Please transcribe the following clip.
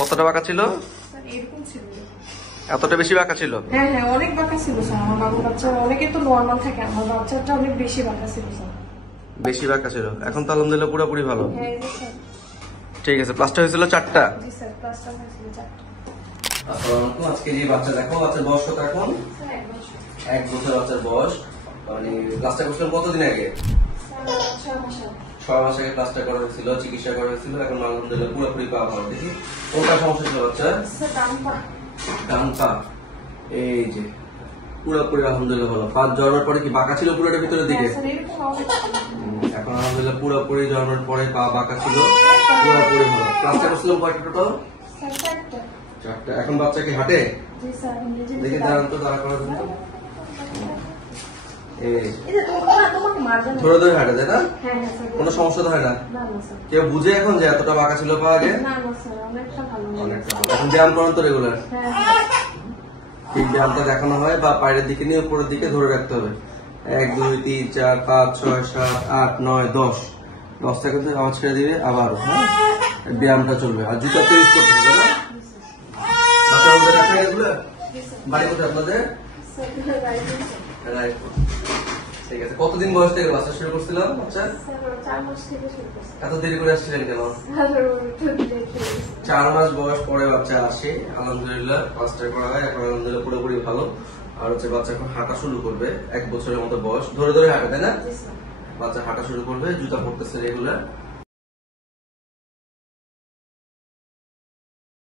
কতটা বাঁকা ছিল? এরকম ছিল। এতটা বেশি বাঁকা ছিল? হ্যাঁ হ্যাঁ, অনেক বাঁকা ছিল স্যার। আমার বাবুর বাচ্চা অনেকে তো নর্মাল থাকে, আমার বাচ্চাটা অনেক বেশি বাঁকা ছিল স্যার। বেশি বাঁকা ছিল। এখন তো আলহামদুলিল্লাহ পুরোপুরি ভালো। হ্যাঁ স্যার। ঠিক আছে, প্লাস্টার হয়েছিল 4টা। জি স্যার, প্লাস্টার হয়েছিল 4টা। আসসালামু আলাইকুম। আজকে যে বাচ্চা দেখো, বাচ্চার বয়স কত এখন? স্যার 1 বছর। 1 বছর বাচ্চার বয়স। মানে প্লাস্টার করছিলাম কতদিন আগে? স্যার 6 মাস আগে। 6 মাস আগে প্লাস্টার করা হয়েছিল, চিকিৎসা করা হয়েছিল। এখন আলহামদুলিল্লাহ পুরোপুরি পাওয়া ভালো। দেখি কোনটা সমস্যা ছিল বাচ্চা? স্যার ডান পা। ডান পা। এই যে পুরোপুরি আলহামদুলিল্লাহ ভালো। পা জন্মের পরে কি বাঁকা ছিল পুরোটা ভিতরের দিকে? হ্যাঁ স্যার, এরকম অনেক ছিল। এখন আলহামদুলিল্লাহ পুরোপুরি জন্মের পরে পা বাঁকা ছিল, পুরোপুরি ভালো। প্লাস্টার করছিলাম কয়টা টোটাল? স্যার 4টা। 4টা। এখন বাচ্চা কি হাঁটে? জি স্যার, নিজে দেখি দাঁড়ান তো, দাঁড়া করার জন্য। এই এই যে তোমাকে মারবে না। ধরে ধরে হাঁটে, তাই না? হ্যাঁ হ্যাঁ স্যার। কোনো সমস্যা তো হয় না? না না স্যার। কেউ বুঝে এখন যে এতটা বাঁকা ছিল পা আগে? না না স্যার, অনেকটা ভালো। অনেকটা ভালো। এখন ব্যায়াম করেন তো রেগুলার? হ্যাঁ হ্যাঁ। ঠিক ব্যায়ামটা দেখানো হয় বা পায়ের দিকে নিয়ে উপরের দিকে ধরে রাখতে হবে। 1 2 3 4 5 6 7 8 9 10 10টা কিন্তু আওয়াজ ছেড়ে দিবে আবার। হ্যাঁ, ব্যায়ামটা চলবে। আর জুতা তো ইউজ করতে হবে না? বাচ্চার মধ্যে রাখা এগুলো? বাড়ি কোথায় আপনাদের? Sir right. রায়পুর। ঠিক আছে। কতদিন বয়স থেকে বাচ্চা শুরু করছিলাম বাচ্চা? স্যার 4 মাস থেকে শুরু করছি। এত দেরি করে আসছিলেন কেন? স্যার একটু লেট হয়ে গেছে। 4 মাস বয়স পরে বাচ্চা আসে, আলহামদুলিল্লাহ প্লাস্টার করা হয়, এখন আলহামদুলিল্লাহ পুরোপুরি ভালো। আর হচ্ছে বাচ্চা এখন হাঁটা শুরু করবে, 1 বছরের মতো বয়স। ধরে ধরে হাঁটে, তাই না? জি স্যার। বাচ্চা হাঁটা শুরু করবে, জুতা পড়তেছে রেগুলার।